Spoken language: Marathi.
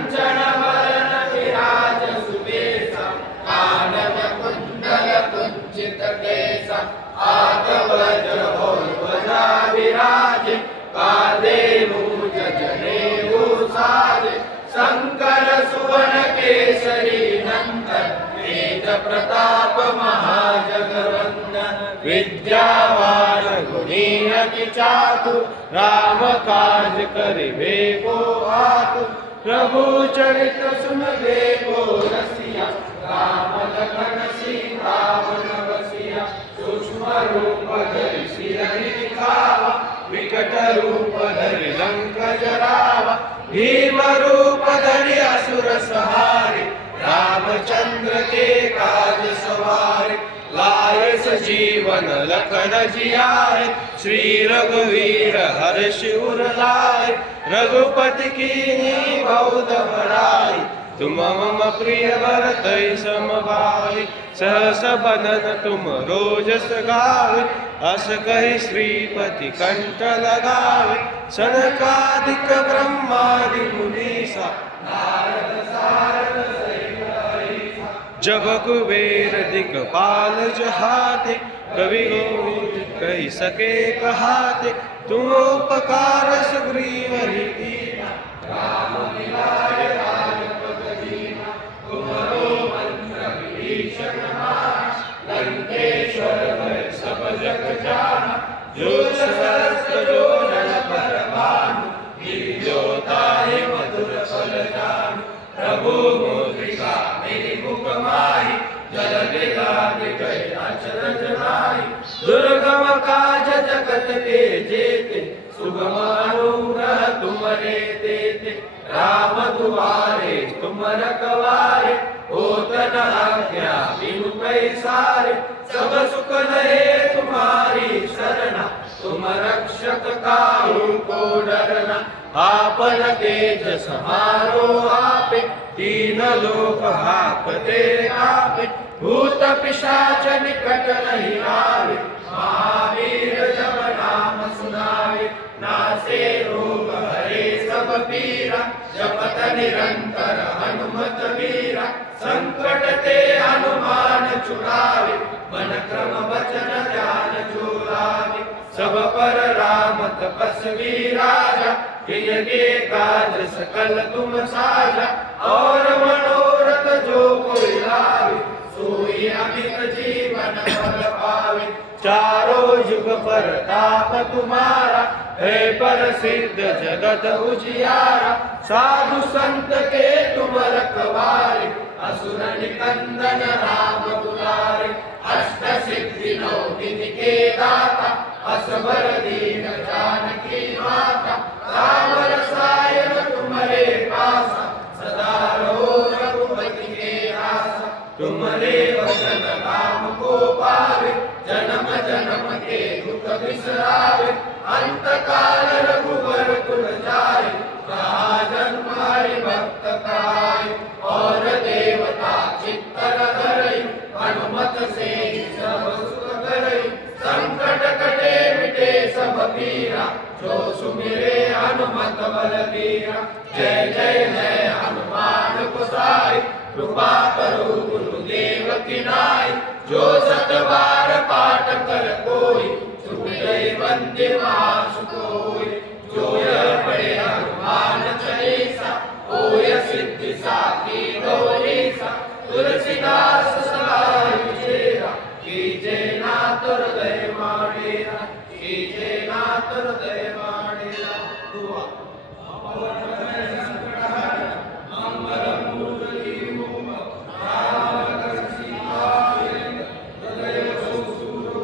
कंचन वरण विराज सुबेसा कानन कुंडल कुंचित केसा आगवज ध्वजा विराजे कांदे मूज जनेऊ साजे शंकर सुवन केसरी नंदन तेज प्रताप महाजगवंदन विद्यावान गुणी अति चातुर राम काज करिबे को आतुर प्रभु चरित्र सुनबे को रसिया राम लखन सीता वन बसिया सूक्ष्म रूप धरि सिरहि दिखावा विकट रूप धरि लंक जरावा भीम रूप धरि असुर संहारे रामचंद्र के काज सवारे लाए सजीवन लखन जियाए श्री रघुवीर हर्ष उर लाए रघुपति कीन्ही बहुत बड़ाई तुम मम प्रिय भरत सम भाई सहस बदन तुम रोजस गावे अस कहि श्रीपति कंठ लगावे सनकादिक ब्रह्मादि मुनीसा नारद सारद सहित अहिसा जब कुबेर दिक्पाल जहाते कवि गोविंद कहि सके कहाते तुम उपकार सुग्रीव ही कीना राम मिलाय राजपद दीना तुम्हारो मंत्र विभीषण माना लंकेश्वर भय सब जग जाना जो सहस्त्र जो जन पर भानु निर्जोताहि मधुर फल जानु प्रभु मुद्रिका मेरी मुख माहि जल निगाह गए अचरज नाहि दुर्गम काज जगत के जेते सुगम अनुग्रह तुम्हारे देते राम दुआरे तुम रखवारे होत न आज्ञा बिनु पैसारे सब सुख लहे तुम्हारी शरणा तुम रक्षक काहू को डरना आपन तेज समारो आपे तीन लोक हाकते आपे भूत पिशाच निकट नहीं आवे महावीर जब नाम सुनावे नासे रोग हरे सब पीरा जपत निरंतर हनुमत वीरा संकट ते हनुमान छुड़ावे मन क्रम वचन ध्यान जोरावे सब पर राम तपस्वी राजा किए काज सकल तुम साजा और मनोरथ जो कोई लावे सोई अमित जीवन फल पावे चारों युग पर ताप तुम्हारा है प्रसिद्ध जगत उजियारा साधु संत के तुम रखवारे असुर निकंदन राम दुलारे अष्ट सिद्धि नौ निधि के दाता असबर दीन जानकी माता राम रसायन तुम्हारे पासा सदा रहो रघुपति के आसा तुम्हारे वचन राम को पावे जन्म जन्म के दुख बिसरावे अंत काल रघुवर कुल जाए कहा जन्म हरि भक्त काए और देवता चित्तर धरई हनुमत से सब सुख करई संकट कटे मिटे सब पीरा जो सुमिरे हनुमत बलबीरा जय जय जय हनुमान गोसाई कृपा करो गुरुदेव की नाई जो सत बार पाठ कर कोई छूटे बंदे महासुख होई जो यह पढ़े हनुमान चालीसा होय सिद्धि साखी गौरीसा तुलसीदास सदा